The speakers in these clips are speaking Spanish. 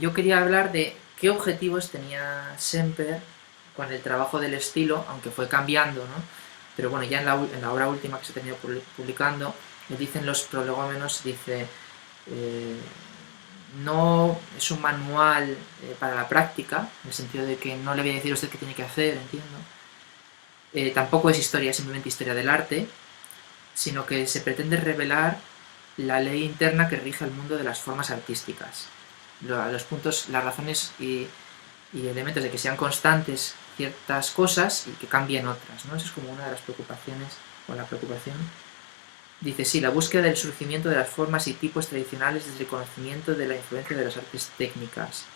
Yo quería hablar de qué objetivos tenía Semper con el trabajo del estilo, aunque fue cambiando, ¿no? Pero bueno, ya en la obra última que se ha tenido publicando, me dicen los prolegómenos, dice, eh, no es un manual para la práctica, en el sentido de que no le voy a decir a usted qué tiene que hacer, entiendo. Tampoco es historia, simplemente historia del arte, sino que se pretende revelar la ley interna que rige el mundo de las formas artísticas. Los puntos, las razones y elementos de que sean constantes ciertas cosas y que cambien otras, ¿no? Eso es como una de las preocupaciones, o la preocupación. Dice, sí, la búsqueda del surgimiento de las formas y tipos tradicionales desde el conocimiento de la influencia de las artes técnicas,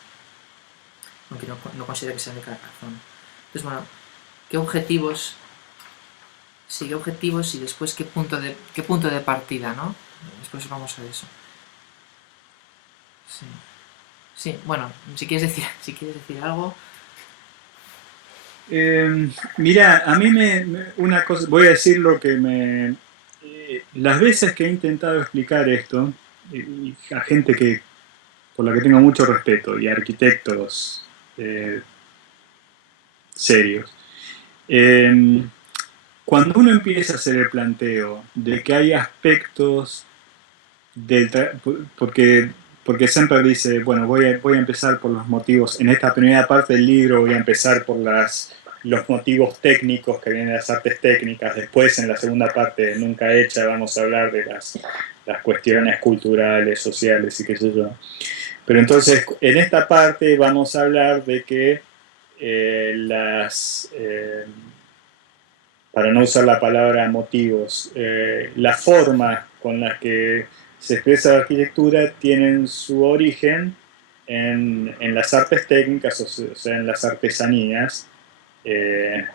aunque no considera que sea de razón. Entonces, bueno, ¿qué objetivos? Sí, qué objetivos y después qué punto de partida, ¿no? Después vamos a eso. Sí. Sí, bueno, si quieres decir, si quieres decir algo. Mira, a mí una cosa, voy a decir lo que las veces que he intentado explicar esto, y a gente por la que tengo mucho respeto, y arquitectos eh, serios, eh, cuando uno empieza a hacer el planteo de que hay aspectos porque, porque siempre dice, bueno, voy a empezar por los motivos, en esta primera parte del libro voy a empezar por los motivos técnicos que vienen de las artes técnicas, después en la segunda parte, nunca hecha, vamos a hablar de las cuestiones culturales, sociales y qué sé yo. Pero entonces, en esta parte vamos a hablar de que para no usar la palabra motivos, las formas con las que se expresa la arquitectura tienen su origen en las artes técnicas, o sea, en las artesanías. Eh,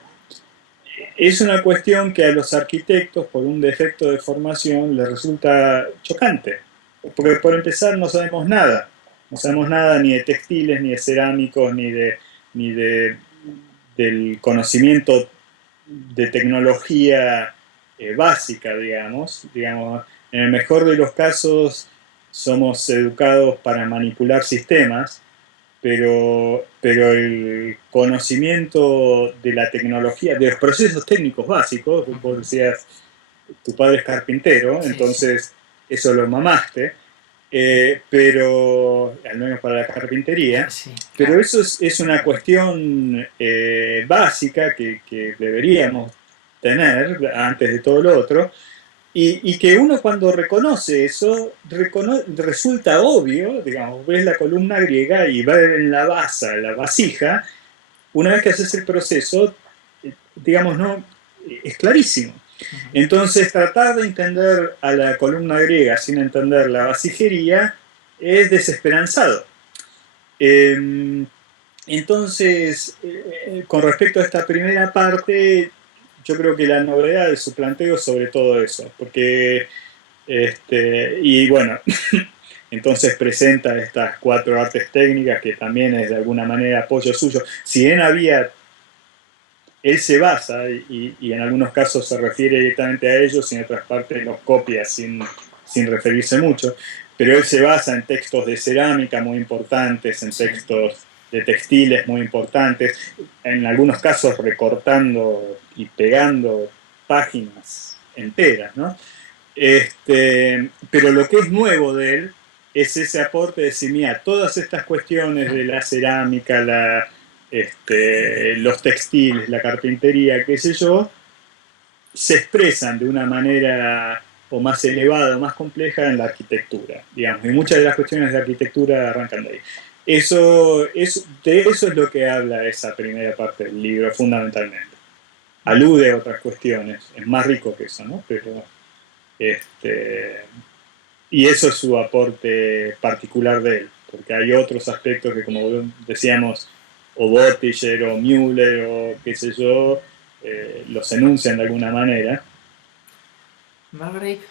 es una cuestión que a los arquitectos, por un defecto de formación, les resulta chocante. Porque por empezar no sabemos nada. No sabemos nada ni de textiles, ni de cerámicos, ni de, del conocimiento de tecnología básica, digamos. En el mejor de los casos somos educados para manipular sistemas, pero el conocimiento de la tecnología, de los procesos técnicos básicos, Uh vos -huh. decías, tu padre es carpintero, Sí, sí. entonces eso lo mamaste, pero al menos para la carpintería, Sí, pero claro. eso es una cuestión básica que deberíamos tener antes de todo lo otro, y que uno cuando reconoce eso, resulta obvio, digamos, ves la columna griega y ves en la base, la vasija, una vez que haces el proceso, digamos, no, es clarísimo. Uh -huh. Entonces, tratar de entender a la columna griega sin entender la vasijería es desesperanzado. Eh, entonces, con respecto a esta primera parte, yo creo que la novedad de su planteo es sobre todo eso, porque, y bueno, entonces presenta estas cuatro artes técnicas que también es de alguna manera apoyo suyo. Si bien él se basa y en algunos casos se refiere directamente a ellos y en otras partes los copia sin referirse mucho, pero él se basa en textos de cerámica muy importantes, en Sí. textos de textiles muy importantes, en algunos casos recortando y pegando páginas enteras, ¿no? Pero lo que es nuevo de él es ese aporte de decir, mira, todas estas cuestiones de la cerámica, los textiles, la carpintería, qué sé yo, se expresan de una manera o más elevada o más compleja en la arquitectura, digamos, y muchas de las cuestiones de arquitectura arrancan de ahí. De eso es lo que habla esa primera parte del libro, fundamentalmente. Alude a otras cuestiones, es más rico que eso, ¿no? Pero, este, y eso es su aporte particular de él, porque hay otros aspectos que, como decíamos, o Bottiger o Müller o qué sé yo, los enuncian de alguna manera. Margaret,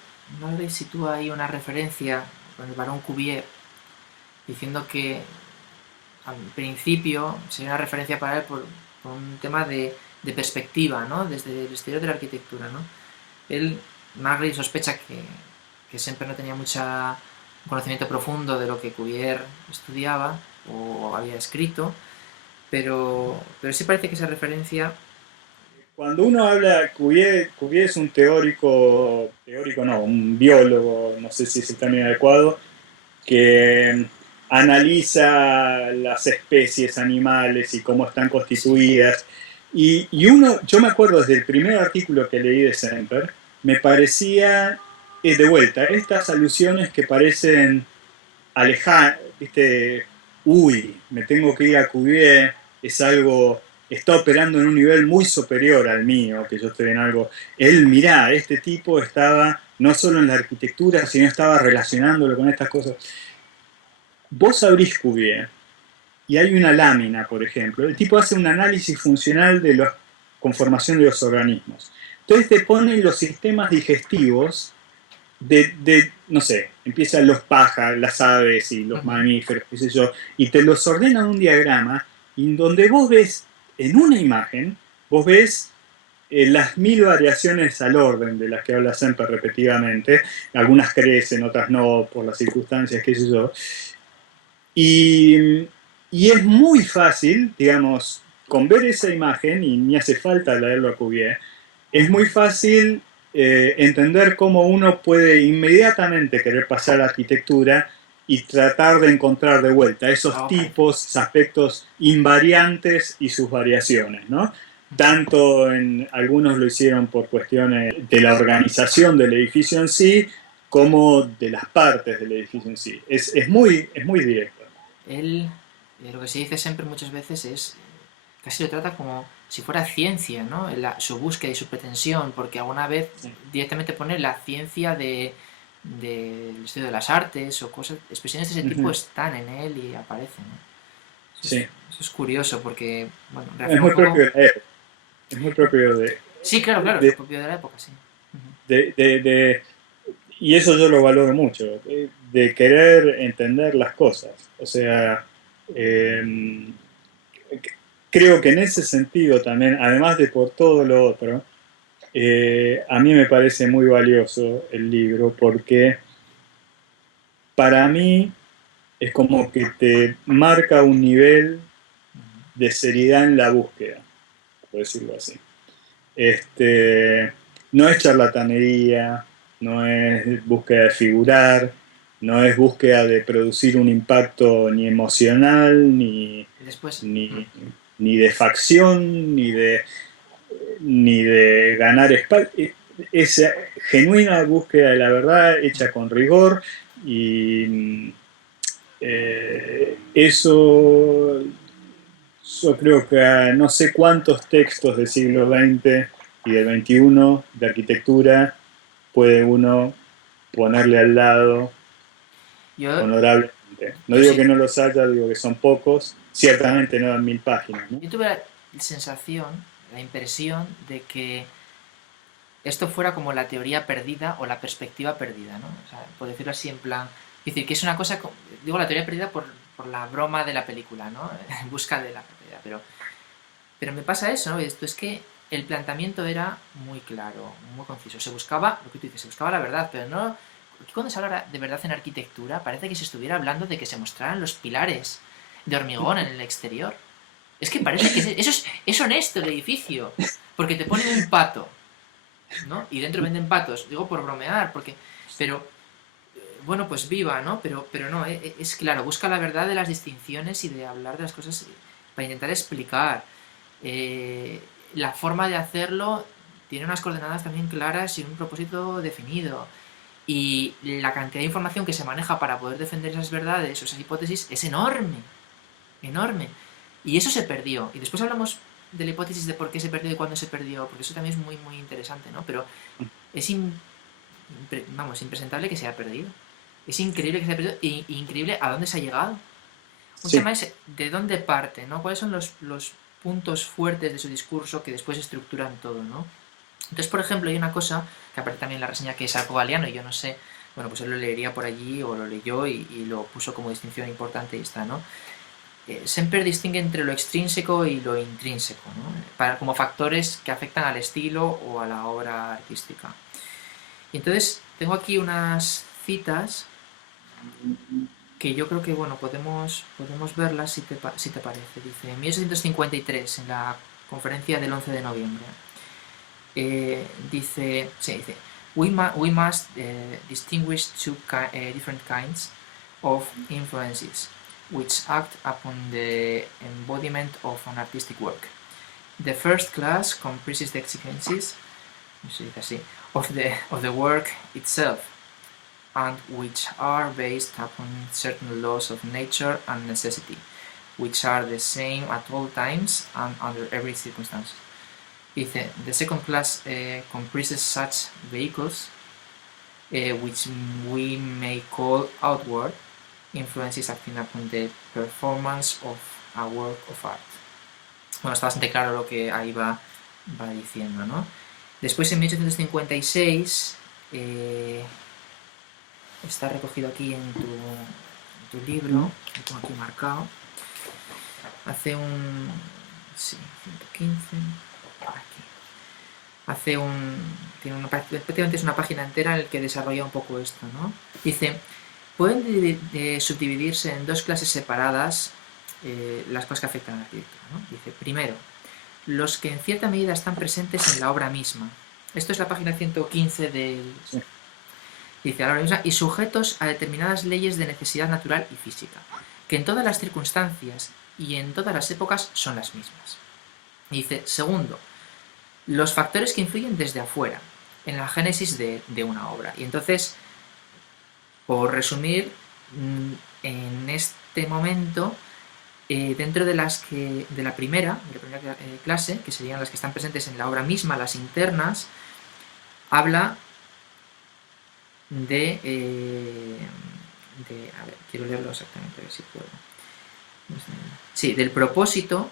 Margaret sitúa ahí una referencia con el barón Cuvier, diciendo que al principio sería una referencia para él por un tema de perspectiva, ¿no? Desde el exterior de la arquitectura, ¿no? Él, Margaret sospecha que siempre no tenía mucho conocimiento profundo de lo que Cuvier estudiaba, o había escrito, pero sí parece que esa referencia... Cuando uno habla, Cuvier es un teórico no, un biólogo, no sé si es el término adecuado, que analiza las especies animales y cómo están Sí. constituidas. Yo me acuerdo desde el primer artículo que leí de Semper, me parecía, de vuelta, estas alusiones que parecen alejar, viste, uy, me tengo que ir a Cuvier, es algo, está operando en un nivel muy superior al mío, que yo estoy en algo. Él, mirá, este tipo estaba no solo en la arquitectura, sino estaba relacionándolo con estas cosas. Vos abrís Cuvier y hay una lámina, por ejemplo. El tipo hace un análisis funcional de la conformación de los organismos. Entonces te ponen los sistemas digestivos no sé, empiezan los pájaros, las aves y los Ujú. mamíferos, qué sé yo, y te los ordenan en un diagrama, y donde vos ves, en una imagen, vos ves las 1000 variaciones al orden de las que habla Semper repetidamente, algunas crecen, otras no, por las circunstancias, qué sé yo, y, y es muy fácil, digamos, con ver esa imagen, y ni hace falta leerlo a Cuvier, es muy fácil entender cómo uno puede inmediatamente querer pasar a la arquitectura y tratar de encontrar de vuelta esos Algo parecido. tipos, esos aspectos invariantes y sus variaciones, ¿no? Tanto en algunos lo hicieron por cuestiones de la organización del edificio en sí, como de las partes del edificio en sí. Es muy directo. Él, lo que se dice siempre muchas veces es, casi lo trata como si fuera ciencia, ¿no? Su búsqueda y su pretensión, porque alguna vez Sí. directamente pone la ciencia del estudio de las artes o cosas, expresiones de ese tipo Ujú. están en él y aparecen, ¿no? Sí. Eso es curioso porque, bueno, Es reafirma un muy propio poco... de la época. Es muy propio Sí, claro, claro, es lo de, propio de la época, sí. Ujú. de, de, de, y eso yo lo valoro mucho, de querer entender las cosas. O sea, eh, creo que en ese sentido también, además de por todo lo otro, a mí me parece muy valioso el libro porque para mí es como que te marca un nivel de seriedad en la búsqueda, por decirlo así. Este, no es charlatanería, no es búsqueda de figurar, no es búsqueda de producir un impacto ni emocional, Y después... ni, ni de facción, ni de ganar espacio. Es genuina búsqueda de la verdad hecha con rigor y eso yo creo que a no sé cuántos textos del siglo XX y del XXI de arquitectura puede uno ponerle al lado yo, honorablemente. No yo digo que sí, no los haya, digo que son pocos, ciertamente no en 1000 páginas, ¿no? yo tuve la sensación, la impresión de que esto fuera como la teoría perdida o la perspectiva perdida, ¿no? O sea, por decirlo así en plan... Es decir, que es una cosa... Digo la teoría perdida por la broma de la película, ¿no? En busca de la realidad, pero me pasa eso, ¿no? Esto es que el planteamiento era muy claro, muy conciso. Se buscaba, lo que tú dices, se buscaba la verdad, pero no... Aquí cuando se habla de verdad en arquitectura, parece que se estuviera hablando de que se mostraran los pilares de hormigón en el exterior. Es que parece que es honesto el edificio, porque te ponen un pato, ¿no? Y dentro venden patos, digo por bromear, porque... Pero, bueno, pues viva, ¿no? Pero no, es claro, busca la verdad de las distinciones y de hablar de las cosas para intentar explicar. La forma de hacerlo tiene unas coordenadas también claras y un propósito definido. Y la cantidad de información que se maneja para poder defender esas verdades o esas hipótesis es enorme, enorme. Y eso se perdió. Y después hablamos de la hipótesis de por qué se perdió y cuándo se perdió, porque eso también es muy, muy interesante, ¿no? Pero es, vamos, impresentable que se haya perdido. Es increíble que se haya perdido e increíble a dónde se ha llegado. Un Sí. tema es de dónde parte, ¿no? ¿Cuáles son los puntos fuertes de su discurso que después estructuran todo, ¿no? Entonces, por ejemplo, hay una cosa que aparece también en la reseña que sacó Galeano y yo no sé, bueno, pues él lo leería por allí o lo leyó y lo puso como distinción importante y está, ¿no? Semper distingue entre lo extrínseco y lo intrínseco, ¿no? Como factores que afectan al estilo o a la obra artística. Y entonces tengo aquí unas citas que yo creo que, bueno, podemos verla si si te parece. Dice, en 1853, en la conferencia del 11 de noviembre, dice, we must distinguish two different kinds of influences which act upon the embodiment of an artistic work. The first class comprises the exigencies of the work itself, and which are based upon certain laws of nature and necessity, which are the same at all times and under every circumstance. Dice, the second class comprises such vehicles, which we may call outward influences acting upon the performance of a work of art. Bueno, está bastante claro lo que ahí va diciendo, ¿no? Después, en 1856, está recogido aquí en tu libro, lo tengo aquí marcado, hace un... sí, 115... aquí. Prácticamente es una página entera en la que desarrolla un poco esto, ¿no? Dice, pueden subdividirse en dos clases separadas las cosas que afectan a la arquitectura, ¿no? Dice, primero, los que en cierta medida están presentes en la obra misma. Esto es la página 115 del... Sí. Dice, a la obra misma, y sujetos a determinadas leyes de necesidad natural y física, que en todas las circunstancias y en todas las épocas son las mismas. Dice, segundo, los factores que influyen desde afuera, en la génesis de una obra. Y entonces, por resumir, en este momento, dentro de la primera clase, que serían las que están presentes en la obra misma, las internas, habla de a ver, quiero leerlo exactamente, a ver si puedo. Sí, del propósito,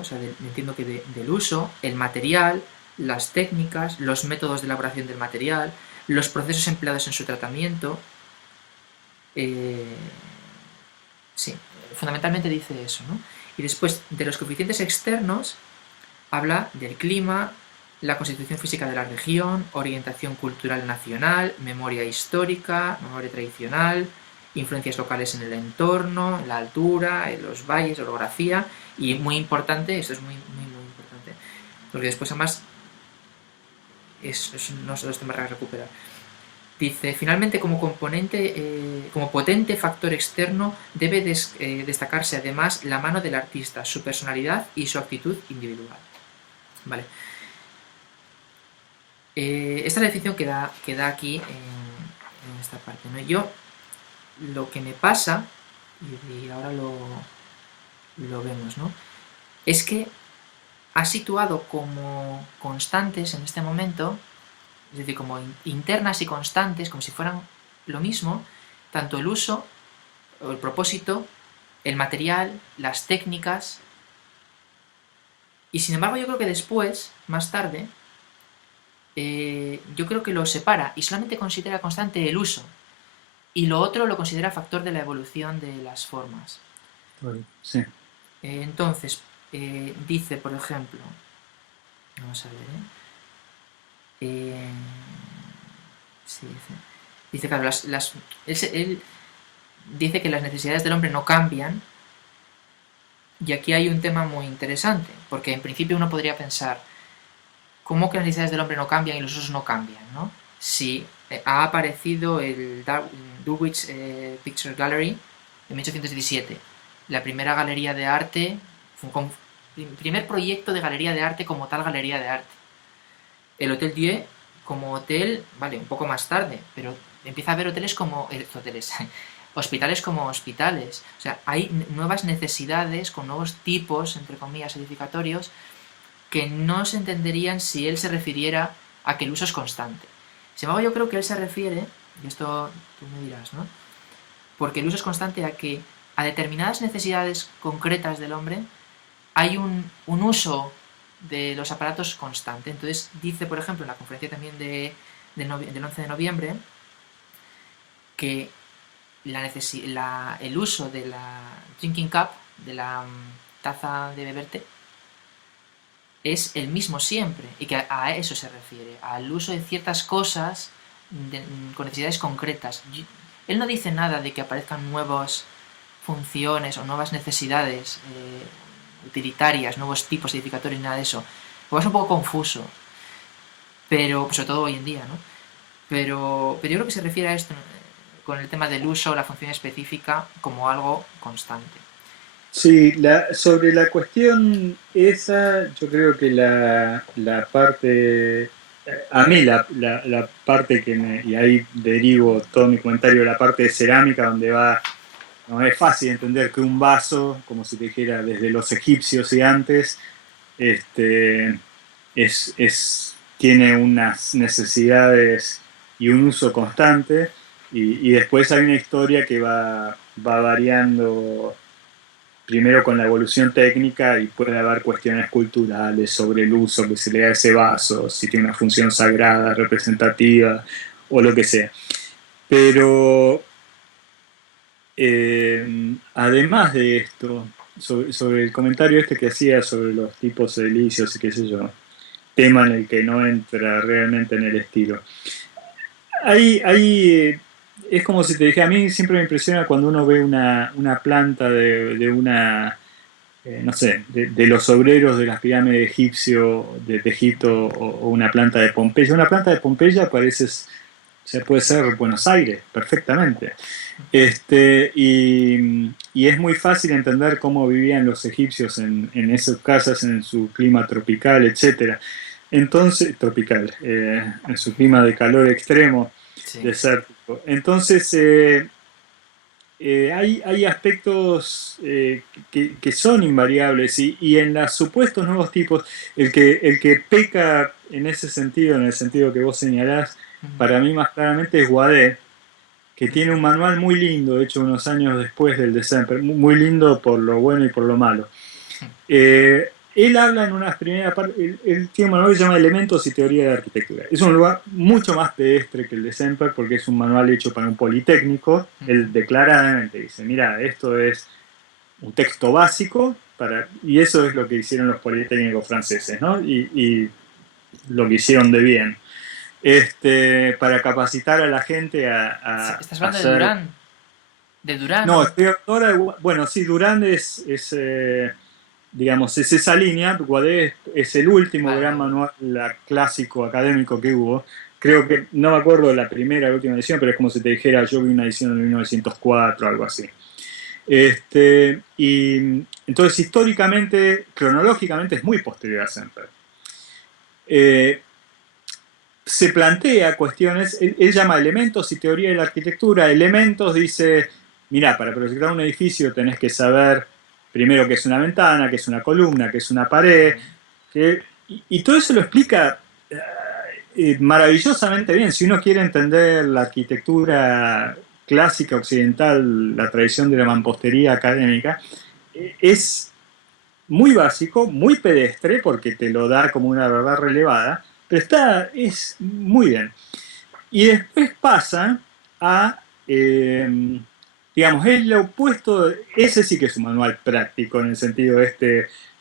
o sea, entiendo que del uso, el material, las técnicas, los métodos de elaboración del material, los procesos empleados en su tratamiento. Sí, fundamentalmente dice eso, ¿no? Y después, de los coeficientes externos, habla del clima, la constitución física de la región, orientación cultural nacional, memoria histórica, memoria tradicional, influencias locales en el entorno, la altura, en los valles, orografía, y muy importante, esto es muy importante, porque después además es uno de los temas que recuperar. Dice, finalmente, como potente factor externo, debe destacarse además la mano del artista, su personalidad y su actitud individual. Vale. Esta es la definición que da aquí en esta parte, ¿no? Yo, lo que me pasa, y ahora lo vemos, ¿no? Es que ha situado como constantes en este momento, es decir, como internas y constantes, como si fueran lo mismo, tanto el uso, el propósito, el material, las técnicas. Y sin embargo, yo creo que después, más tarde, yo creo que lo separa y solamente considera constante el uso. Y lo otro lo considera factor de la evolución de las formas. Sí. Entonces, dice, por ejemplo, vamos a ver, sí, dice, claro, él dice que las necesidades del hombre no cambian, y aquí hay un tema muy interesante, porque en principio uno podría pensar, ¿cómo que las necesidades del hombre no cambian y los usos no cambian, ¿no? Si ha aparecido el Dulwich Picture Gallery en 1817, la primera galería de arte, el primer proyecto de galería de arte como tal galería de arte. El Hotel Dieu como hotel, vale, un poco más tarde, pero empieza a haber hoteles como hospitales como hospitales. O sea, hay nuevas necesidades con nuevos tipos, entre comillas, edificatorios, que no se entenderían si él se refiriera a que el uso es constante. Sin embargo, yo creo que él se refiere, y esto tú me dirás, ¿no? Porque el uso es constante a que a determinadas necesidades concretas del hombre hay un uso de los aparatos constante. Entonces dice, por ejemplo, en la conferencia también del 11 de noviembre, que el uso de la drinking cup, de la taza de beberte, es el mismo siempre, y que a eso se refiere, al uso de ciertas cosas con necesidades concretas. él no dice nada de que aparezcan nuevas funciones o nuevas necesidades utilitarias, nuevos tipos edificatorios, nada de eso. Pues es un poco confuso, pero sobre todo hoy en día, ¿no? Pero yo creo que se refiere a esto con el tema del uso, la función específica, como algo constante. Sí, sobre la cuestión esa, yo creo que la parte, a mí la parte y ahí derivo todo mi comentario, la parte de cerámica, donde va, no es fácil entender que un vaso, como si te dijera desde los egipcios y antes, este, tiene unas necesidades y un uso constante, y después hay una historia que va variando primero con la evolución técnica y puede haber cuestiones culturales sobre el uso que se le da a ese vaso, si tiene una función sagrada, representativa o lo que sea. Pero además de esto, sobre el comentario este que hacía sobre los tipos edilicios y qué sé yo, tema en el que no entra realmente en el estilo. Es como si te dije, a mí siempre me impresiona cuando uno ve una planta de una, no sé, de los obreros de las pirámides de Egipto o una planta de Pompeya. Una planta de Pompeya puede ser Buenos Aires perfectamente. Y es muy fácil entender cómo vivían los egipcios en esas casas, en su clima tropical, etcétera. Entonces, tropical, en su clima de calor extremo, Sí. desértico. Entonces, hay aspectos que son invariables y en los supuestos nuevos tipos, el que peca en ese sentido, en el sentido que vos señalás, para mí más claramente es Guadé, que tiene un manual muy lindo, hecho unos años después del de Semper, muy lindo por lo bueno y por lo malo. Él habla en una primera parte, él tiene un manual que se llama Elementos y Teoría de Arquitectura. Es un lugar mucho más pedestre que el de Semper porque es un manual hecho para un politécnico. Él declaradamente dice, mira, esto es un texto básico, y eso es lo que hicieron los politécnicos franceses, ¿no? Y lo que hicieron de bien. Para capacitar a la gente ¿Estás a hablando de hacer... Durán? ¿De Durán No, o...? estoy ahora, bueno, sí, Durán digamos, es esa línea. Guadé es el último Vale, gran vale. manual clásico académico que hubo. Creo que, no me acuerdo la primera o la última edición, pero es como si te dijera, yo vi una edición en 1904, algo así. Y entonces, históricamente, cronológicamente, es muy posterior a Semper. Se plantea cuestiones, él llama elementos y teoría de la arquitectura. Elementos dice, mira, para proyectar un edificio tenés que saber primero qué es una ventana, qué es una columna, qué es una pared, y todo eso lo explica maravillosamente bien. Si uno quiere entender la arquitectura clásica occidental, la tradición de la mampostería académica, es muy básico, muy pedestre, porque te lo da como una verdad relevada, pero es muy bien. Y después pasa a, digamos, es lo opuesto, ese sí que es un manual práctico en el sentido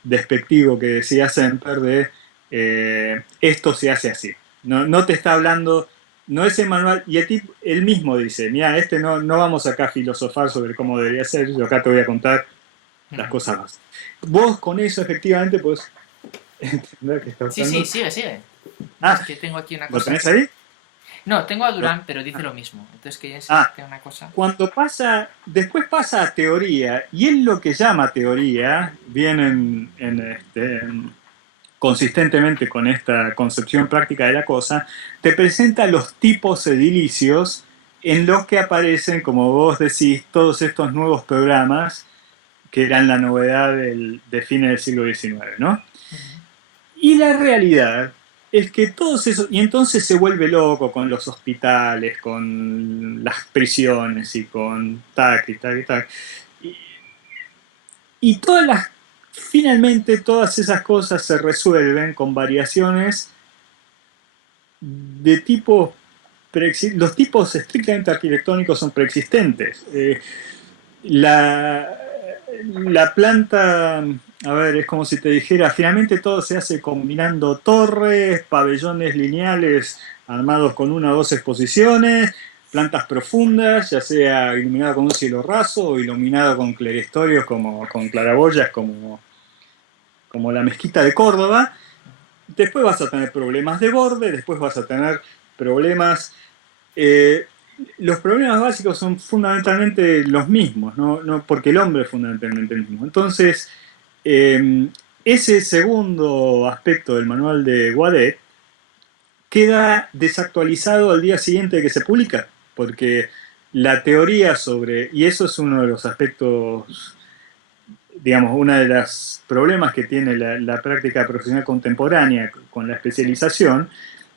despectivo que decía Semper de esto se hace así. No te está hablando, no es el manual, y él mismo dice, mira, no vamos acá a filosofar sobre cómo debería ser, yo acá te voy a contar las cosas más. Vos con eso efectivamente podés entender que está Sí, usando. sí, sigue, sigue. No, es Ah, que tengo aquí una ¿lo cosa tenés que... ahí? No, tengo a ¿Lo? Durán, pero dice lo mismo. Entonces quería Ah, enseñarte una cosa. después pasa a teoría, y él lo que llama teoría, viene consistentemente con esta concepción práctica de la cosa, te presenta los tipos edilicios en los que aparecen, como vos decís, todos estos nuevos programas que eran la novedad de fines del siglo XIX, ¿no? Y la realidad es que todos esos, y entonces se vuelve loco con los hospitales, con las prisiones y con tac y tac y tac. Y, y finalmente todas esas cosas se resuelven con variaciones de tipo, los tipos estrictamente arquitectónicos son preexistentes. La, la planta, a ver, es como si te dijera, finalmente todo se hace combinando torres, pabellones lineales armados con una o dos exposiciones, plantas profundas, ya sea iluminado con un cielo raso o iluminado con clerestorios, con claraboyas, como la mezquita de Córdoba. Después vas a tener problemas de borde, después vas a tener problemas... eh, los problemas básicos son fundamentalmente los mismos, ¿no? Porque el hombre es fundamentalmente el mismo. Entonces, eh, ese segundo aspecto del manual de Guadet queda desactualizado al día siguiente de que se publica, porque la teoría sobre, y eso es uno de los aspectos, digamos, uno de los problemas que tiene la práctica profesional contemporánea con la especialización,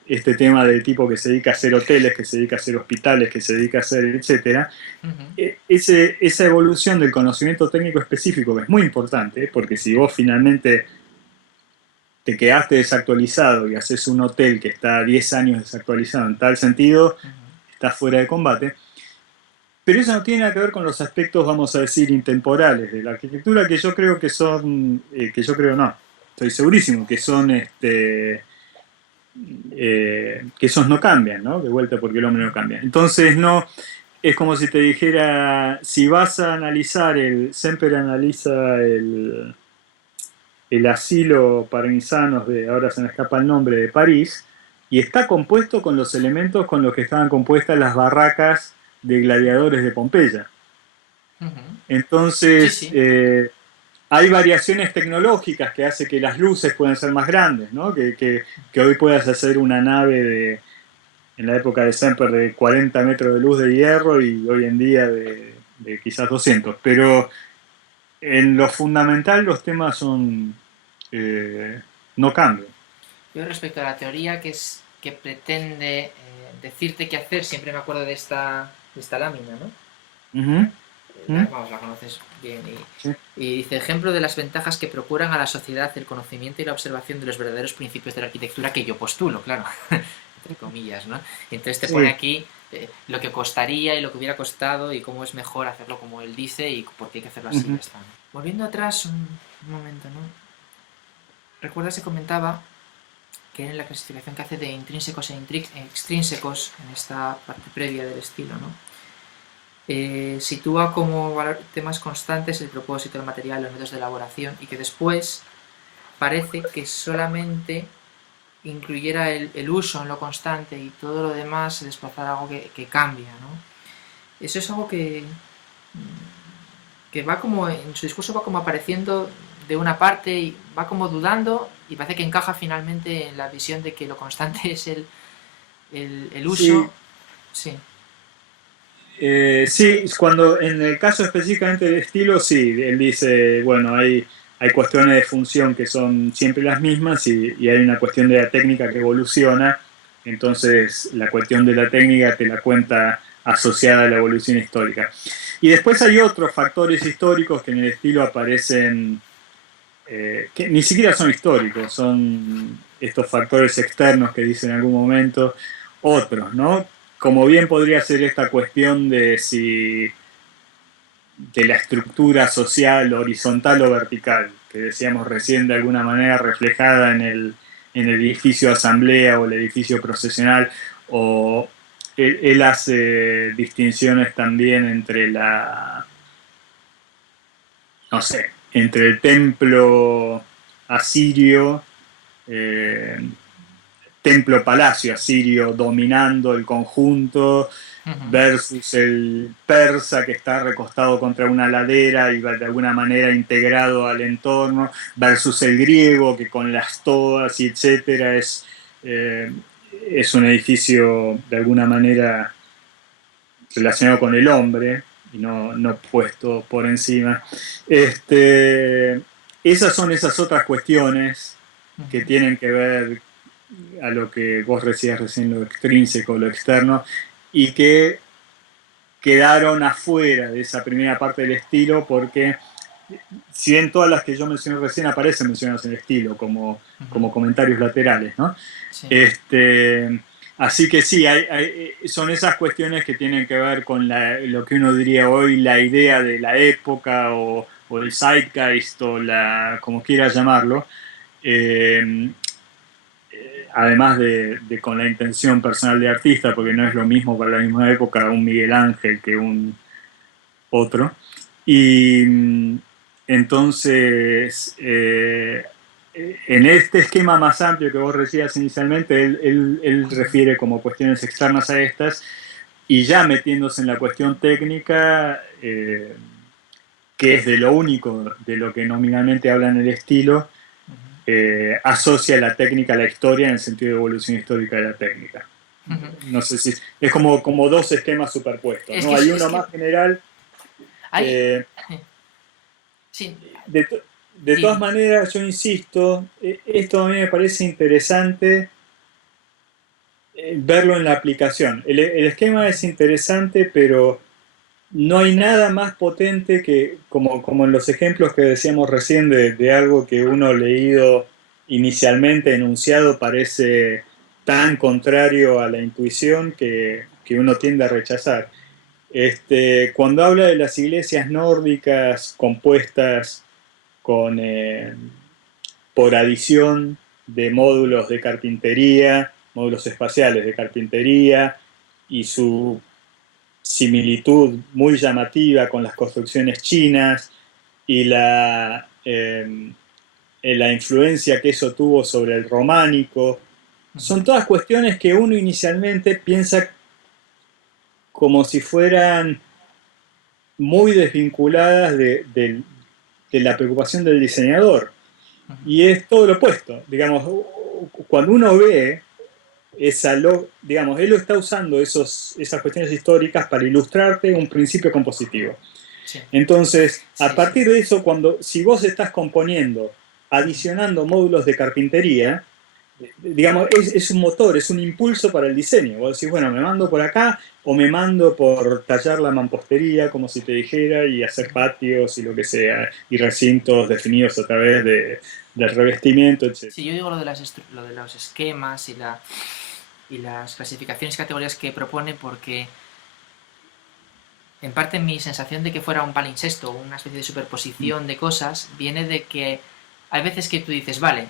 este tema del tipo que se dedica a hacer hoteles, que se dedica a hacer hospitales, que se dedica a hacer, etcétera, Ujú. esa evolución del conocimiento técnico específico que es muy importante, porque si vos finalmente te quedaste desactualizado y haces un hotel que está 10 años desactualizado en tal sentido, Ujú. estás fuera de combate. Pero eso no tiene nada que ver con los aspectos, vamos a decir, intemporales de la arquitectura, que yo creo que son, que yo creo no, estoy segurísimo que son, que esos no cambian, ¿no? De vuelta porque el hombre no cambia. Entonces no, es como si te dijera, si vas a analizar Semper analiza el asilo para insanos de, ahora se me escapa el nombre, de París, y está compuesto con los elementos con los que estaban compuestas las barracas de gladiadores de Pompeya. Ujú. Sí, Entonces, sí. hay variaciones tecnológicas que hacen que las luces puedan ser más grandes, ¿no? Que hoy puedas hacer una nave en la época de Semper de 40 metros de luz de hierro y hoy en día de quizás 200. Pero en lo fundamental los temas son, eh, no cambian. Yo respecto a la teoría que pretende decirte qué hacer, siempre me acuerdo de esta lámina, ¿no? Ujú, ujú, Vamos, la conoces bien. sí, Y dice, ejemplo de las ventajas que procuran a la sociedad el conocimiento y la observación de los verdaderos principios de la arquitectura que yo postulo, claro, entre comillas, ¿no? Y entonces te pone sí, aquí lo que costaría y lo que hubiera costado y cómo es mejor hacerlo como él dice y por qué hay que hacerlo así, ya ujú, está, ¿no? Volviendo atrás un momento, ¿no? Recuerda se comentaba que en la clasificación que hace de intrínsecos e extrínsecos en esta parte previa del estilo, ¿no? Sitúa como temas constantes el propósito, el material, los métodos de elaboración y que después parece que solamente incluyera el uso en lo constante y todo lo demás se desplazara a algo que cambia, ¿no? Eso es algo que va como, en su discurso va como apareciendo de una parte y va como dudando y parece que encaja finalmente en la visión de que lo constante es el uso. sí. Sí. Sí, cuando en el caso específicamente del estilo, sí, él dice, bueno, hay cuestiones de función que son siempre las mismas y hay una cuestión de la técnica que evoluciona, entonces la cuestión de la técnica te la cuenta asociada a la evolución histórica. Y después hay otros factores históricos que en el estilo aparecen, que ni siquiera son históricos, son estos factores externos que dice en algún momento otros, ¿no? Como bien podría ser esta cuestión de si de la estructura social horizontal o vertical, que decíamos recién de alguna manera reflejada en el edificio asamblea o el edificio procesional, o él hace distinciones también entre no sé, entre el templo asirio, eh, templo-palacio asirio dominando el conjunto Ujú. versus el persa que está recostado contra una ladera y de alguna manera integrado al entorno, versus el griego que con las toas y etcétera es un edificio de alguna manera relacionado con el hombre y no puesto por encima. Esas son esas otras cuestiones que Ujú. tienen que ver a lo que vos decías recién, lo extrínseco, lo externo, y que quedaron afuera de esa primera parte del estilo porque si bien todas las que yo mencioné recién aparecen mencionadas en el estilo Ujú. como comentarios laterales, ¿no? Sí. Este, así que sí, son esas cuestiones que tienen que ver con lo que uno diría hoy la idea de la época o el zeitgeist o como quiera llamarlo, eh, además de con la intención personal de artista, porque no es lo mismo para la misma época un Miguel Ángel que un otro. Y entonces, en este esquema más amplio que vos decías inicialmente, él refiere como cuestiones externas a estas, y ya metiéndose en la cuestión técnica, que es de lo único de lo que nominalmente habla en el estilo, asocia la técnica a la historia en el sentido de evolución histórica de la técnica. No sé si es como dos esquemas superpuestos, Es ¿no? que, Hay es uno que más general. hay... Sí, De, de di, todas di. maneras, yo insisto, esto a mí me parece interesante verlo en la aplicación. El esquema es interesante, pero no hay nada más potente que, como en los ejemplos que decíamos recién, de algo que uno leído inicialmente enunciado parece tan contrario a la intuición que uno tiende a rechazar. Cuando habla de las iglesias nórdicas compuestas con, por adición de módulos de carpintería, módulos espaciales de carpintería y su similitud muy llamativa con las construcciones chinas y la influencia que eso tuvo sobre el románico. Son todas cuestiones que uno inicialmente piensa como si fueran muy desvinculadas de la preocupación del diseñador. Y es todo lo opuesto. Digamos, cuando uno ve digamos, él lo está usando esas cuestiones históricas para ilustrarte un principio compositivo. Sí, Entonces, a sí, sí. partir de eso, si vos estás componiendo, adicionando módulos de carpintería, digamos, es un motor, es un impulso para el diseño. Vos decís, bueno, me mando por acá o me mando por tallar la mampostería, como si te dijera, y hacer patios y lo que sea, y recintos definidos a través del revestimiento, etc. Sí, yo digo lo de los esquemas y las clasificaciones y categorías que propone porque en parte mi sensación de que fuera un palincesto, una especie de superposición de cosas, viene de que hay veces que tú dices, vale,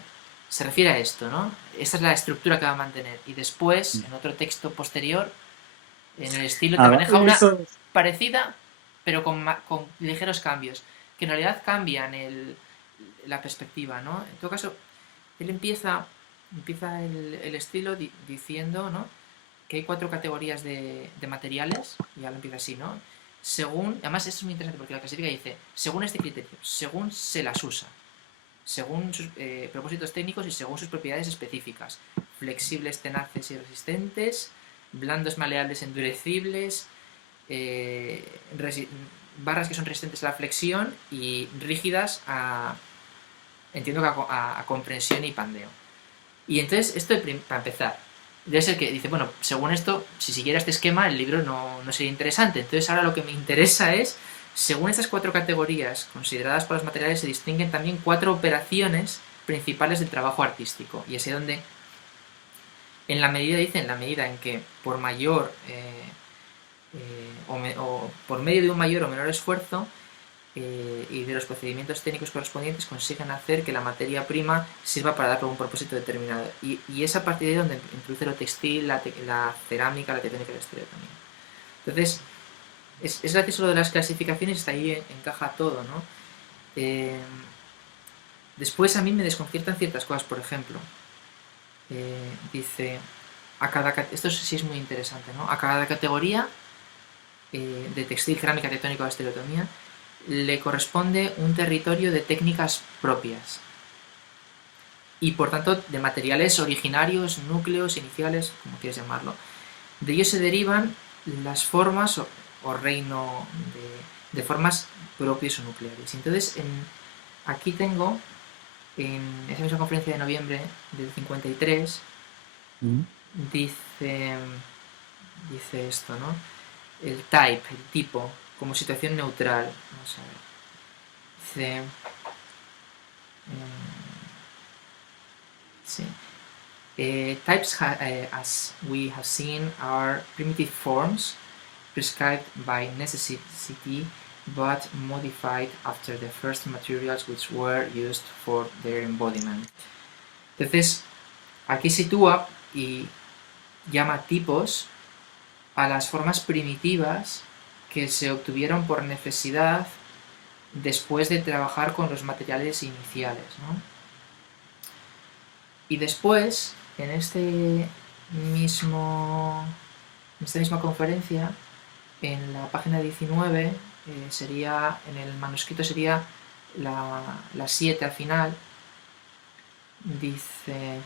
se refiere a esto, ¿no? Esta es la estructura que va a mantener. Y después, en otro texto posterior, en el estilo te maneja una Eso, parecida, pero con ligeros cambios, que en realidad cambian la perspectiva, ¿no? En todo caso, él empieza el estilo diciendo, ¿no? Que hay cuatro categorías de materiales, y ya lo empieza así, ¿no? Según, además esto es muy interesante porque la clasifica dice, según este criterio, según se las usa, según sus propósitos técnicos y según sus propiedades específicas, flexibles, tenaces y resistentes, blandos, maleables, endurecibles, eh, barras que son resistentes a la flexión y rígidas entiendo que a comprensión y pandeo. Y entonces, esto para empezar, debe ser que dice, bueno, según esto, si siguiera este esquema, el libro no sería interesante. Entonces, ahora lo que me interesa es, según estas cuatro categorías consideradas por los materiales, se distinguen también cuatro operaciones principales del trabajo artístico. Y es donde, en la medida, dice, en la medida en que por mayor o por medio de un mayor o menor esfuerzo, y de los procedimientos técnicos correspondientes consiguen hacer que la materia prima sirva para dar un propósito determinado. Y es a partir de ahí donde introduce lo textil, la cerámica, la tectónica y la estereotomía. Entonces, es gracioso lo de las clasificaciones, hasta ahí encaja todo, ¿no? Después a mí me desconciertan ciertas cosas, por ejemplo, dice, esto sí es muy interesante, ¿no? A cada categoría de textil, cerámica, tectónica o estereotomía le corresponde un territorio de técnicas propias y por tanto de materiales originarios, núcleos, iniciales, como quieras llamarlo. De ellos se derivan las formas o reino de formas propios o nucleares. Entonces, aquí tengo, en esa misma conferencia de noviembre del 53, dice esto, ¿no? El type, el tipo, como situación neutral. Vamos a ver. Dice... sí. Types, as we have seen, are primitive forms prescribed by necessity but modified after the first materials which were used for their embodiment. Entonces, Aquí sitúa y llama tipos a las formas primitivas que se obtuvieron por necesidad después de trabajar con los materiales iniciales, ¿no? Y después, en esta misma conferencia, en la página 19, en el manuscrito sería la 7 al final, dice...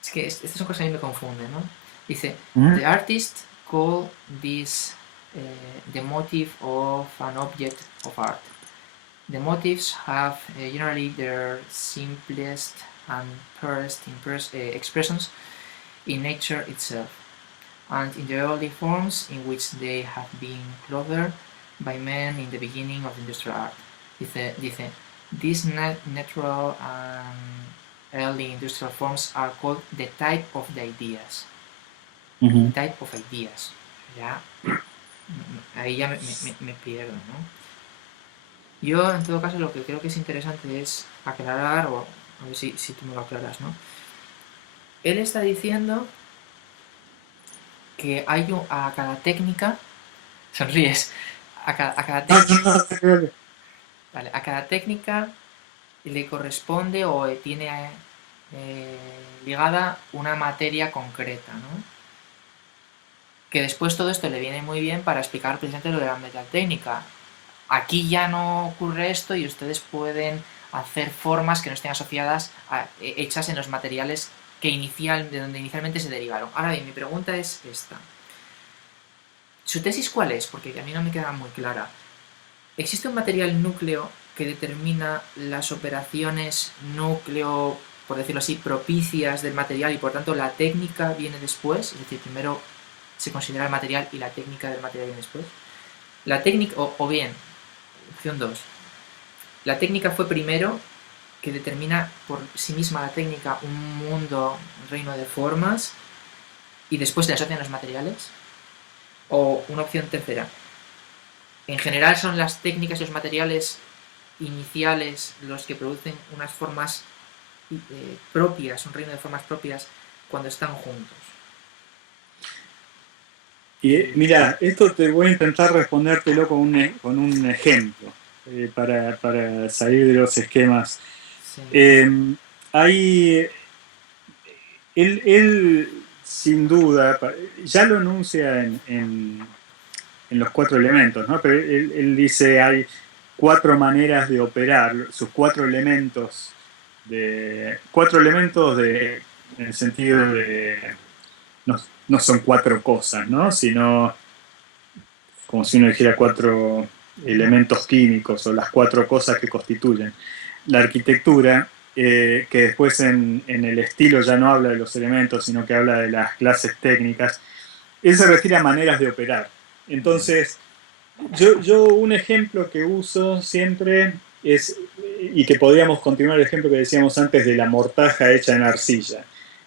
Es que estas son cosas que a mí me confunden, ¿no? Dice, ¿Mm? the artist called this the motive of an object of art. The motives have generally their simplest and purest expressions in nature itself, and in the early forms in which they have been clothed by men in the beginning of industrial art. Dice these natural and early industrial forms are called the type of the ideas. Ujú. The type of ideas. Ya, ahí ya me pierdo, ¿no? Yo, en todo caso, lo que creo que es interesante es aclarar, o a ver si tú me lo aclaras, ¿no? Él está diciendo que a cada técnica... Sonríes. A cada técnica... Vale, a cada técnica le corresponde o tiene ligada una materia concreta, ¿no? Que después todo esto le viene muy bien para explicar precisamente lo de la metatécnica. Aquí ya no ocurre esto y ustedes pueden hacer formas que no estén asociadas hechas en los materiales de donde inicialmente se derivaron. Ahora bien, mi pregunta es esta. ¿Su tesis cuál es? Porque a mí no me queda muy clara. ¿Existe un material núcleo que determina las operaciones núcleo, por decirlo así, propicias del material y por tanto la técnica viene después? Es decir, primero se considera el material y la técnica del material viene después. La técnica, o bien, opción 2, la técnica fue primero, que determina por sí misma la técnica un mundo, un reino de formas, y después le asocian los materiales. O una opción tercera, en general son las técnicas y los materiales iniciales los que producen unas formas propias, un reino de formas propias cuando están juntos. Y mira, esto te voy a intentar respondértelo con un ejemplo para salir de los esquemas. Sí. Hay, él, sin duda, ya lo enuncia en los 4 elementos, ¿no? Pero él dice hay 4 maneras de operar, sus 4 elementos en el sentido de no son 4 cosas, ¿no? Sino como si uno dijera 4 elementos químicos o las 4 cosas que constituyen la arquitectura, que después en el estilo ya no habla de los elementos, sino que habla de las clases técnicas. Él se refiere a maneras de operar. Entonces, yo un ejemplo que uso siempre es, y que podríamos continuar el ejemplo que decíamos antes de la mortaja hecha en arcilla.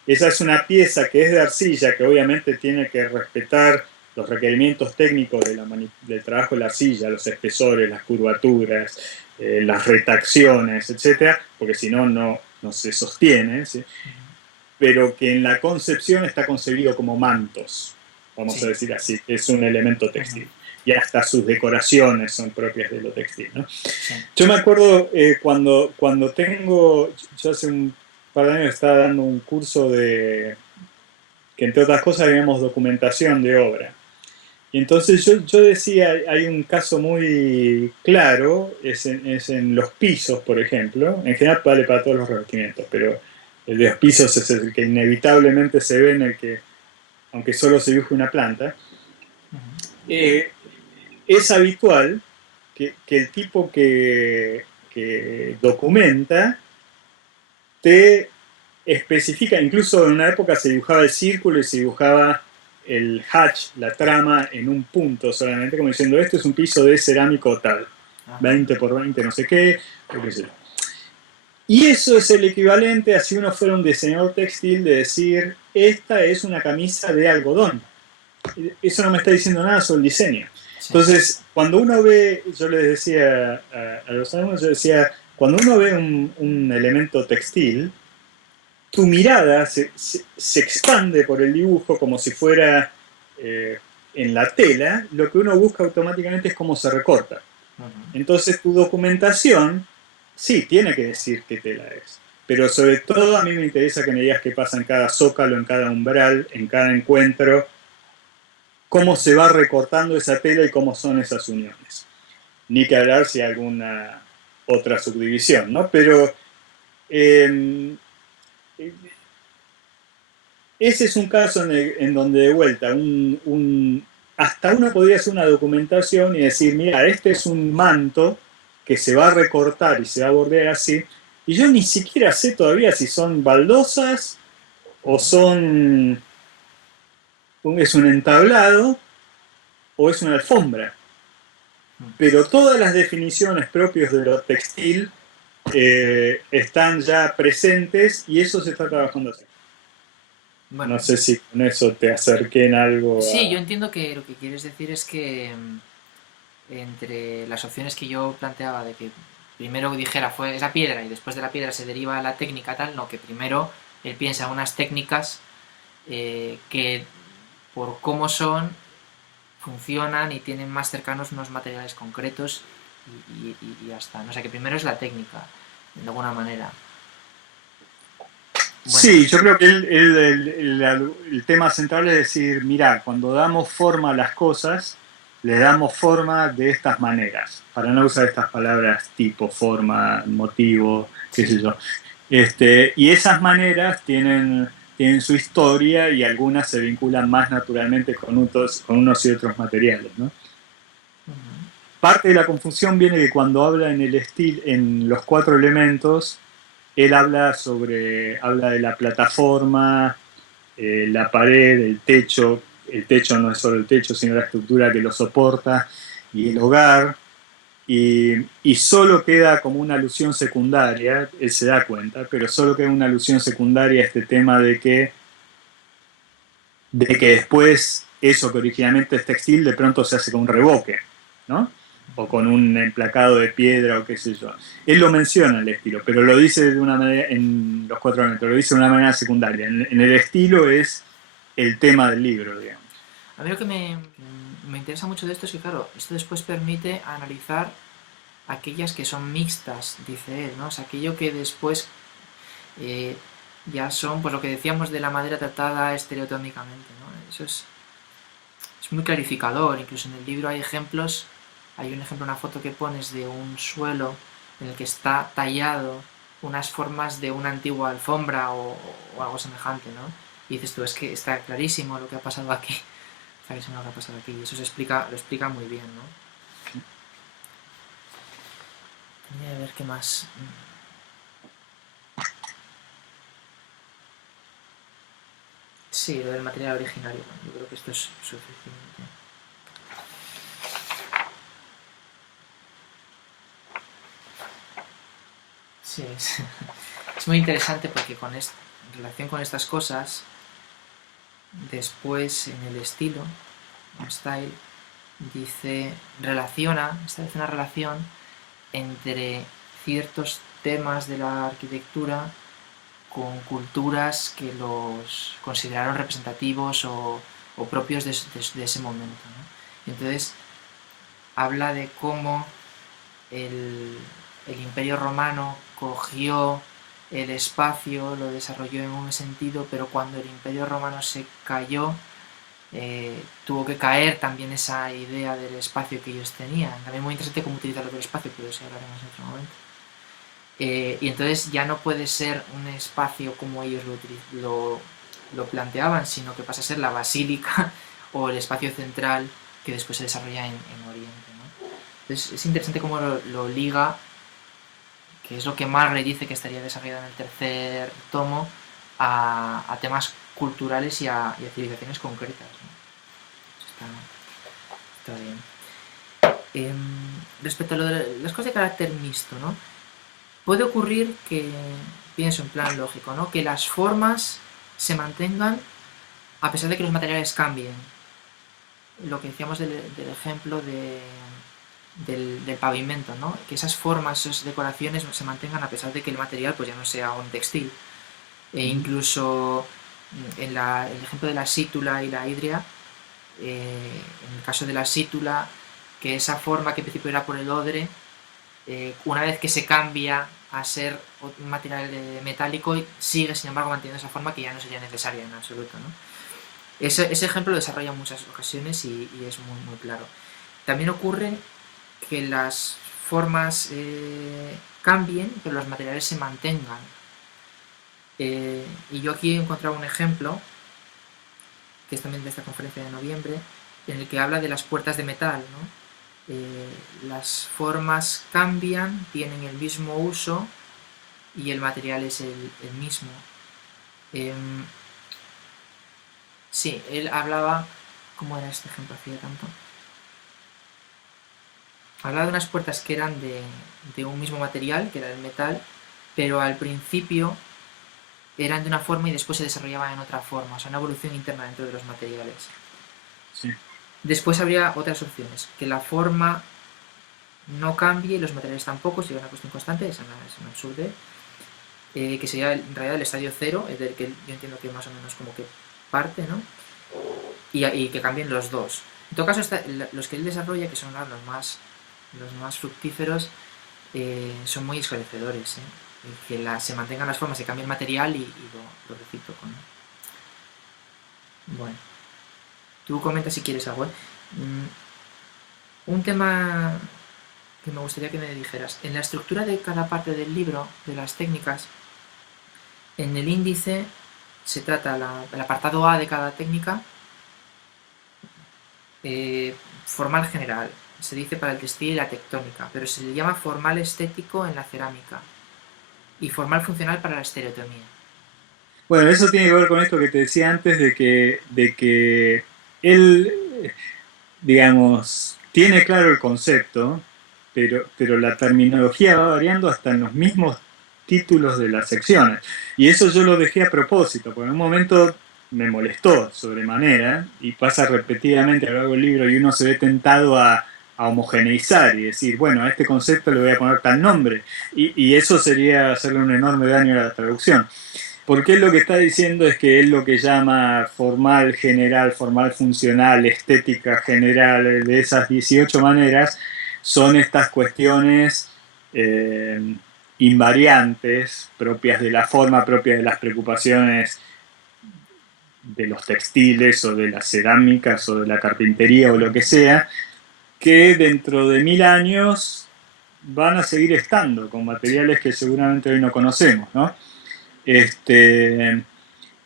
Esa es una pieza que es de arcilla, que obviamente tiene que respetar los requerimientos técnicos del trabajo de la arcilla, los espesores, las curvaturas, las retracciones, etc., porque si no, no se sostiene, ¿sí? Pero que en la concepción está concebido como mantos, vamos a decir así, es un elemento textil. Y hasta sus decoraciones son propias de lo textil, ¿no? Sí. Yo me acuerdo cuando yo hace un par de años estaba dando un curso que entre otras cosas veíamos documentación de obra. Y entonces yo decía, hay un caso muy claro, es en los pisos, por ejemplo, en general vale para todos los revestimientos, pero el de los pisos es el que inevitablemente se ve en el que, aunque solo se dibuje una planta, es habitual que el tipo que documenta te especifica, incluso en una época se dibujaba el círculo y se dibujaba el hatch, la trama, en un punto solamente, como diciendo, esto es un piso de cerámico tal, 20 por 20 no sé qué, o qué sé yo. Y eso es el equivalente a si uno fuera un diseñador textil de decir, esta es una camisa de algodón. Eso no me está diciendo nada sobre el diseño. Entonces, cuando uno ve, yo les decía a los alumnos, yo decía, cuando uno ve un elemento textil, tu mirada se expande por el dibujo como si fuera en la tela, lo que uno busca automáticamente es cómo se recorta. Entonces tu documentación, sí, tiene que decir qué tela es. Pero sobre todo a mí me interesa que me digas qué pasa en cada zócalo, en cada umbral, en cada encuentro, cómo se va recortando esa tela y cómo son esas uniones. Ni que hablar si hay alguna otra subdivisión, ¿no? Pero ese es un caso en donde de vuelta hasta uno podría hacer una documentación y decir, mira, este es un manto que se va a recortar y se va a bordear así, y yo ni siquiera sé todavía si son baldosas o es un entablado o es una alfombra. Pero todas las definiciones propias de lo textil están ya presentes y eso se está trabajando así. Bueno, no sé si con eso te acerqué en algo. Sí, yo entiendo que lo que quieres decir es que entre las opciones que yo planteaba de que primero dijera fue esa piedra y después de la piedra se deriva la técnica tal, no, que primero él piensa unas técnicas que por cómo son funcionan y tienen más cercanos unos materiales concretos y ya está. O sea, que primero es la técnica, de alguna manera. Bueno. Sí, yo creo que el tema central es decir, mira, cuando damos forma a las cosas, le damos forma de estas maneras, para no usar estas palabras tipo, forma, motivo, qué sé yo. Y esas maneras tienen su historia y algunas se vinculan más naturalmente con unos y otros materiales, ¿no? Parte de la confusión viene de cuando habla en los 4 elementos, él habla de la plataforma, la pared, el techo no es solo el techo, sino la estructura que lo soporta, y el hogar, y solo queda como una alusión secundaria, él se da cuenta, pero solo queda una alusión secundaria a este tema de que después eso que originalmente es textil de pronto se hace con un revoque, ¿no? O con un emplacado de piedra o qué sé yo. Él lo menciona en el estilo, pero lo dice de una manera, en los 4 elementos, lo dice de una manera secundaria. En el estilo es el tema del libro, digamos. A mí lo que me interesa mucho de esto es que, claro, esto después permite analizar aquellas que son mixtas, dice él, ¿no? O sea, aquello que después ya son, pues lo que decíamos de la madera tratada estereotómicamente, ¿no? Eso es muy clarificador. Incluso en el libro hay ejemplos. Hay un ejemplo, una foto que pones de un suelo en el que está tallado unas formas de una antigua alfombra o algo semejante, ¿no? Y dices tú, es que está clarísimo lo que ha pasado aquí. Está clarísimo lo que ha pasado aquí. Y eso lo explica muy bien, ¿no? Voy a ver qué más. Sí, lo del material originario. Bueno, yo creo que esto es suficiente. Sí, es muy interesante porque en relación con estas cosas, después en el estilo, en style, establece una relación entre ciertos temas de la arquitectura con culturas que los consideraron representativos o propios de ese momento, ¿no? Y entonces habla de cómo el Imperio Romano cogió el espacio, lo desarrolló en un sentido, pero cuando el Imperio Romano se cayó, tuvo que caer también esa idea del espacio que ellos tenían. También muy interesante cómo utilizar el espacio, pero eso hablaremos en otro momento. Y entonces ya no puede ser un espacio como ellos lo planteaban, sino que pasa a ser la basílica o el espacio central que después se desarrolla en Oriente, ¿no? Entonces es interesante cómo lo liga, que es lo que Margaret dice que estaría desarrollado en el tercer tomo, a temas culturales y a civilizaciones concretas, ¿no? Está bien. Respecto a lo de las cosas de carácter mixto, ¿no? Puede ocurrir que, pienso en plan lógico, ¿no? Que las formas se mantengan a pesar de que los materiales cambien. Lo que decíamos del ejemplo del pavimento, ¿no? Que esas formas, esas decoraciones se mantengan a pesar de que el material pues ya no sea un textil. incluso en el ejemplo de la sítula y la hidria, en el caso de la sítula, que esa forma que en principio era por el odre, una vez que se cambia a ser un material metálico, sigue sin embargo manteniendo esa forma que ya no sería necesaria en absoluto, ¿no? Ese ejemplo lo desarrolla en muchas ocasiones y es muy, muy claro. También ocurre que las formas cambien, pero los materiales se mantengan. Y yo aquí he encontrado un ejemplo, que es también de esta conferencia de noviembre, en el que habla de las puertas de metal, ¿no? Las formas cambian, tienen el mismo uso y el material es el mismo. Sí, él hablaba... ¿Cómo era este ejemplo? Hacía tanto. Hablaba de unas puertas que eran de un mismo material, que era el metal, pero al principio eran de una forma y después se desarrollaban en otra forma, o sea, una evolución interna dentro de los materiales. Sí. Después habría otras opciones, que la forma no cambie y los materiales tampoco, sería una cuestión constante, es un absurdo, que sería en realidad el estadio cero, es del que yo entiendo que más o menos como que parte, ¿no? Y que cambien los dos. En todo caso, los que él desarrolla, que son los más fructíferos, son muy esclarecedores, que se mantengan las formas, se cambie el material y lo recíproco, ¿no? Bueno, tú comentas si quieres algo. Un tema que me gustaría que me dijeras. En la estructura de cada parte del libro, de las técnicas, en el índice se trata el apartado A de cada técnica, formal general, se dice para el textil y la tectónica, pero se le llama formal estético en la cerámica y formal funcional para la estereotomía. Bueno, eso tiene que ver con esto que te decía antes de que él, digamos, tiene claro el concepto, pero la terminología va variando hasta en los mismos títulos de las secciones. Y eso yo lo dejé a propósito, porque en un momento me molestó sobremanera, y pasa repetidamente a lo largo del libro, y uno se ve tentado a homogeneizar y decir, bueno, a este concepto le voy a poner tal nombre, y eso sería hacerle un enorme daño a la traducción. Porque él lo que está diciendo es que él lo que llama formal general, formal funcional, estética general, de esas 18 maneras, son estas cuestiones invariantes, propias de la forma, propias de las preocupaciones de los textiles o de las cerámicas o de la carpintería o lo que sea, que dentro de 1000 años van a seguir estando con materiales que seguramente hoy no conocemos, ¿no?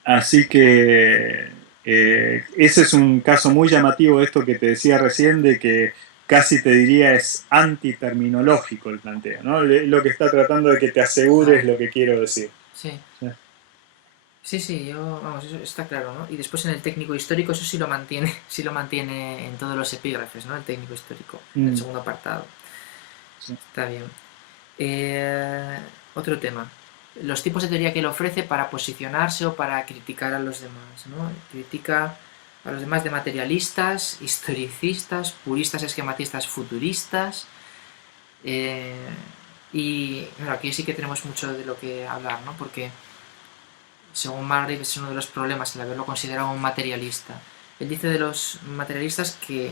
Así que ese es un caso muy llamativo de esto que te decía recién, de que casi te diría es antiterminológico el planteo, ¿no? Lo que está tratando de que te asegures lo que quiero decir. Sí. Sí, vamos, eso está claro, ¿no? Y después en el técnico histórico eso sí lo mantiene en todos los epígrafes, ¿no? El técnico histórico, el segundo apartado. Sí. Está bien. Otro tema. Los tipos de teoría que él ofrece para posicionarse o para criticar a los demás, ¿no? Critica a los demás de materialistas, historicistas, puristas, esquematistas, futuristas. Y bueno, aquí sí que tenemos mucho de lo que hablar, ¿no? Porque según Margrave es uno de los problemas el haberlo considerado un materialista. Él dice de los materialistas que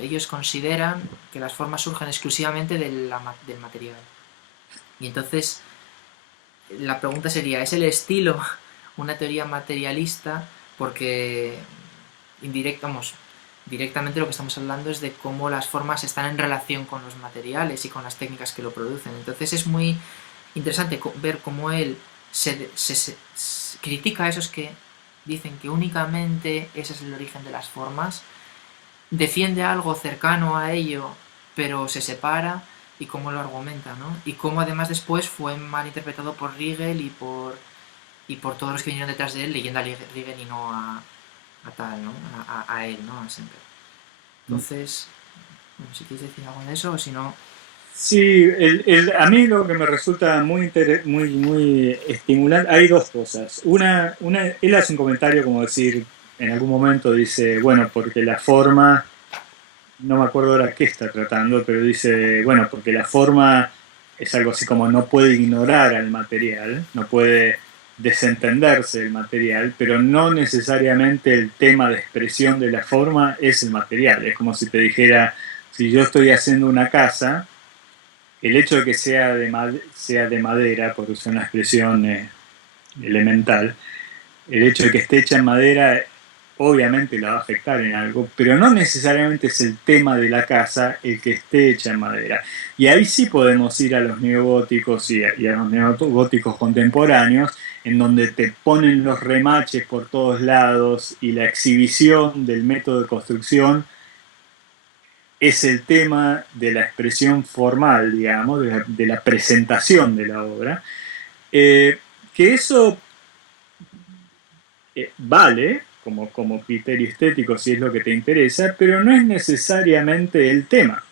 ellos consideran que las formas surgen exclusivamente del material. Y entonces la pregunta sería, ¿es el estilo una teoría materialista? Porque directamente lo que estamos hablando es de cómo las formas están en relación con los materiales y con las técnicas que lo producen. Entonces es muy interesante ver cómo él se critica a esos que dicen que únicamente ese es el origen de las formas, defiende algo cercano a ello, pero se separa, y cómo lo argumenta, ¿no? Y cómo además después fue mal interpretado por Riegel y por todos los que vinieron detrás de él, leyendo a Riegel y no a tal, ¿no? A él, ¿no? A Semper. Entonces, bueno, si quieres decir algo de eso, o si no... Sí, a mí lo que me resulta muy estimulante, hay dos cosas. Él hace un comentario como decir, en algún momento dice, bueno, porque la forma, no me acuerdo ahora qué está tratando, pero dice, bueno, porque la forma es algo así como no puede ignorar al material, no puede desentenderse del material, pero no necesariamente el tema de expresión de la forma es el material. Es como si te dijera, si yo estoy haciendo una casa, el hecho de que sea de madera, porque es una expresión elemental, el hecho de que esté hecha en madera obviamente la va a afectar en algo, pero no necesariamente es el tema de la casa el que esté hecha en madera. Y ahí sí podemos ir a los neogóticos y a los neogóticos contemporáneos, en donde te ponen los remaches por todos lados y la exhibición del método de construcción es el tema de la expresión formal, digamos, de la presentación de la obra. Que eso vale como criterio estético si es lo que te interesa, pero no es necesariamente el tema.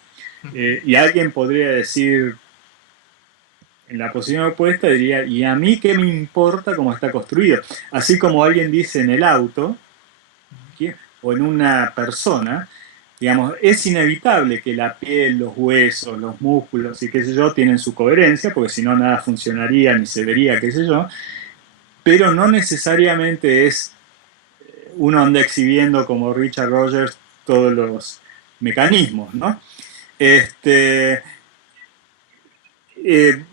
Y alguien podría decir, en la posición opuesta, diría, ¿y a mí qué me importa cómo está construido? Así como alguien dice en el auto, ¿sí? O en una persona, digamos, es inevitable que la piel, los huesos, los músculos y qué sé yo, tienen su coherencia, porque si no nada funcionaría ni se vería, qué sé yo, pero no necesariamente es uno anda exhibiendo como Richard Rogers todos los mecanismos, ¿no? Este,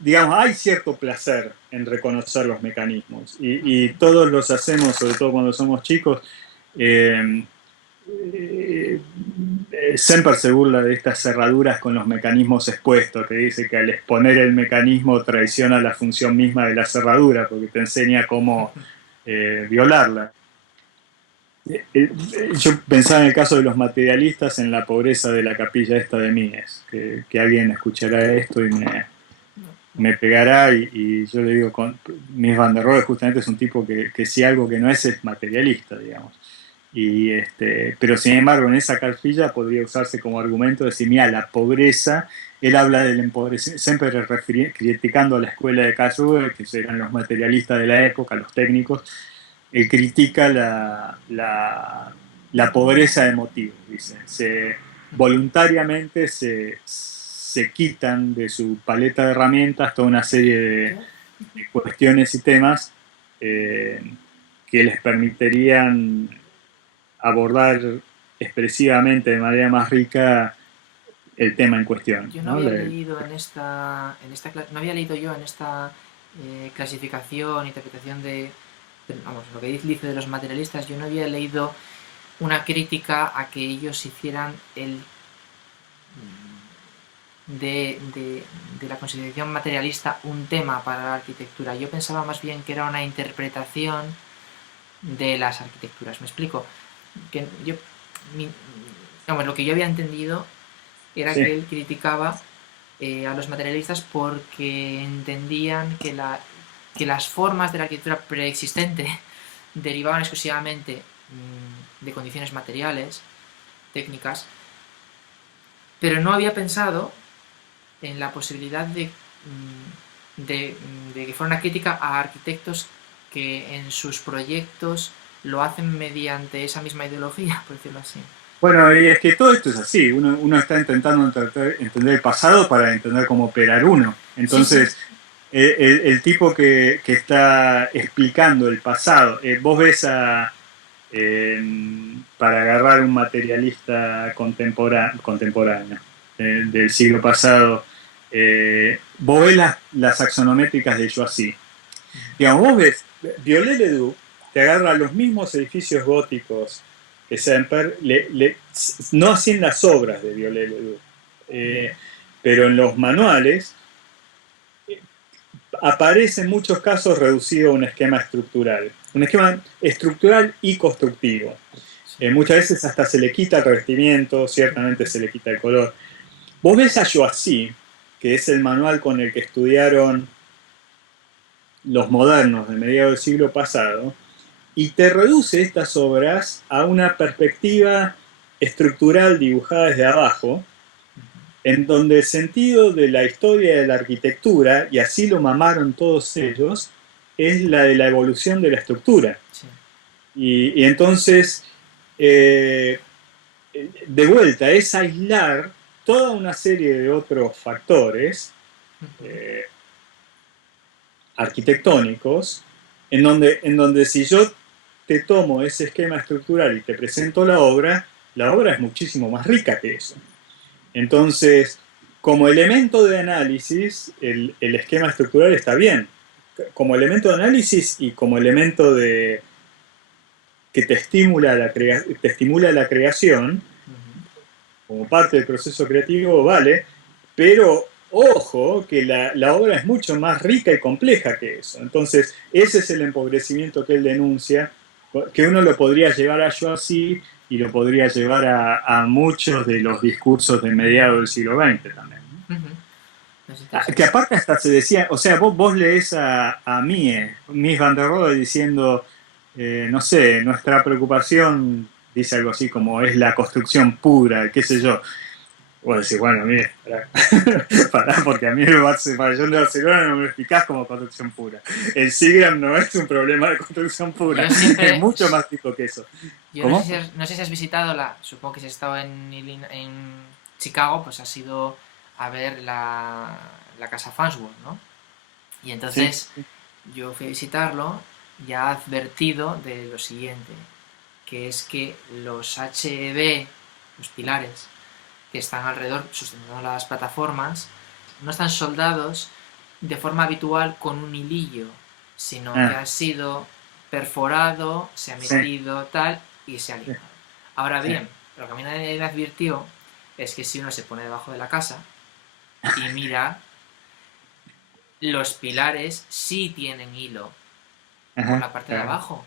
digamos, hay cierto placer en reconocer los mecanismos y todos los hacemos, sobre todo cuando somos chicos. Eh, Semper se burla de estas cerraduras con los mecanismos expuestos, que dice que al exponer el mecanismo traiciona la función misma de la cerradura, porque te enseña cómo violarla. Yo pensaba en el caso de los materialistas en la pobreza de la capilla esta de Mies, que alguien escuchará esto y me pegará y yo le digo, Mies van der Rohe justamente es un tipo que si algo que no es materialista, digamos. Pero sin embargo en esa capilla podría usarse como argumento de decir, mira, la pobreza, él habla del empobrecimiento, siempre criticando a la escuela de Karlsruhe, que eran los materialistas de la época, los técnicos, él critica la pobreza de motivos, dice. Voluntariamente se quitan de su paleta de herramientas toda una serie de cuestiones y temas que les permitirían abordar expresivamente de manera más rica el tema en cuestión. Yo no había leído no había leído yo en esta clasificación, interpretación vamos, lo que dice de los materialistas, yo no había leído una crítica a que ellos hicieran de la consideración materialista un tema para la arquitectura. Yo pensaba más bien que era una interpretación de las arquitecturas. ¿Me explico? Que lo que yo había entendido era que él criticaba a los materialistas porque entendían que las formas de la arquitectura preexistente derivaban exclusivamente de condiciones materiales, técnicas, pero no había pensado en la posibilidad de que fuera una crítica a arquitectos que en sus proyectos lo hacen mediante esa misma ideología, por decirlo así. Bueno, y es que todo esto es así, uno está intentando entender el pasado para entender cómo operar uno. Entonces, sí. El tipo que está explicando el pasado, vos ves para agarrar un materialista contemporáneo del siglo pasado, vos ves las axonométricas de Choisy. Digamos, vos ves, Viollet-le-Duc te agarra los mismos edificios góticos que Semper, no así en las obras de Viollet-le-Duc, pero en los manuales aparece en muchos casos reducido a un esquema estructural y constructivo. Muchas veces hasta se le quita el revestimiento, ciertamente se le quita el color. Vos ves a Choisy, que es el manual con el que estudiaron los modernos de mediados del siglo pasado, y te reduce estas obras a una perspectiva estructural dibujada desde abajo, en donde el sentido de la historia de la arquitectura, y así lo mamaron todos ellos, es la de la evolución de la estructura. Sí. Y entonces, de vuelta, es aislar toda una serie de otros factores arquitectónicos en donde si yo te tomo ese esquema estructural y te presento la obra es muchísimo más rica que eso. Entonces, como elemento de análisis, el esquema estructural está bien. Como elemento de análisis y como elemento que te estimula la creación, como parte del proceso creativo, vale, pero ojo que la obra es mucho más rica y compleja que eso. Entonces, ese es el empobrecimiento que él denuncia, que uno lo podría llevar a Joassi y lo podría llevar a muchos de los discursos de mediados del siglo XX también. Que aparte hasta se decía, o sea, vos lees a Mies van der Rohe diciendo, no sé, nuestra preocupación, dice algo así como es la construcción pura, qué sé yo. Vos decís, bueno, mire, pará, porque a mí el pabellón de Barcelona no me lo explicás como construcción pura. El Seagram no es un problema de construcción pura, es mucho más rico que eso. Yo no sé si has visitado supongo que si has estado en Chicago, pues has ido a ver la casa Farnsworth, ¿no? Y entonces Sí. yo fui a visitarlo y ha advertido de lo siguiente, que es que los HEB, los pilares, que están alrededor sosteniendo las plataformas, no están soldados de forma habitual con un hilillo, sino que ha sido perforado, se ha metido tal y se ha lijado. Ahora bien, lo que a mí nadie advirtió es que si uno se pone debajo de la casa y mira, los pilares sí tienen hilo por la parte de abajo,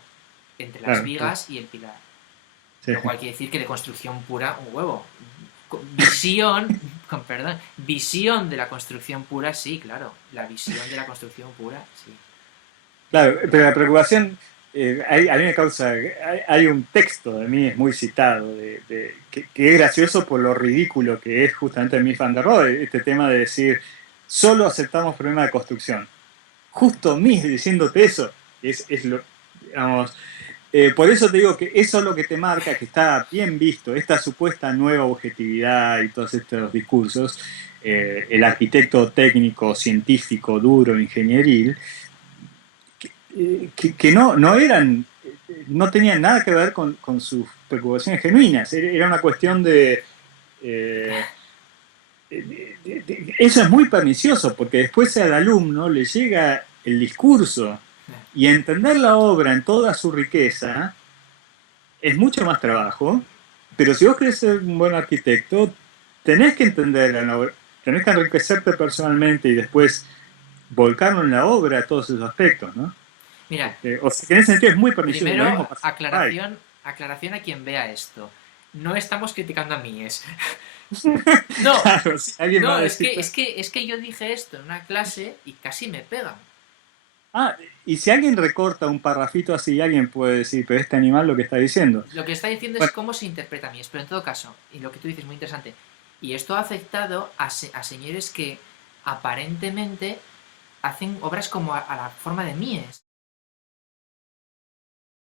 entre las vigas y el pilar. Lo cual quiere decir que de construcción pura, un huevo. Visión de la construcción pura, sí, claro. La visión de la construcción pura, sí. Claro, pero la preocupación, a mí me causa, hay un texto de mí, es muy citado, que es gracioso por lo ridículo que es justamente Mies van der Rohe, este tema de decir, solo aceptamos problemas de construcción. Justo Mies diciéndote eso, es lo, digamos, por eso te digo que eso es lo que te marca, que está bien visto, esta supuesta nueva objetividad y todos estos discursos, el arquitecto técnico, científico, duro, ingenieril, que no eran, no tenían nada que ver con sus preocupaciones genuinas, era una cuestión eso es muy pernicioso, porque después al alumno le llega el discurso y entender la obra en toda su riqueza es mucho más trabajo, pero si vos querés ser un buen arquitecto, tenés que entender la obra, tenés que enriquecerte personalmente y después volcarlo en la obra todos esos aspectos, ¿no? Mira, O sea, que en ese sentido es muy pernicioso. Primero, aclaración a quien vea esto. No estamos criticando a Mies. No, claro, si alguien no, va a es decir, que yo dije esto en una clase y casi me pegan. y si alguien recorta un parrafito así, alguien puede decir, pero este animal lo que está diciendo. Lo que está diciendo es cómo se interpreta Mies, pero en todo caso, y lo que tú dices es muy interesante, y esto ha afectado a señores que aparentemente hacen obras como a la forma de Mies.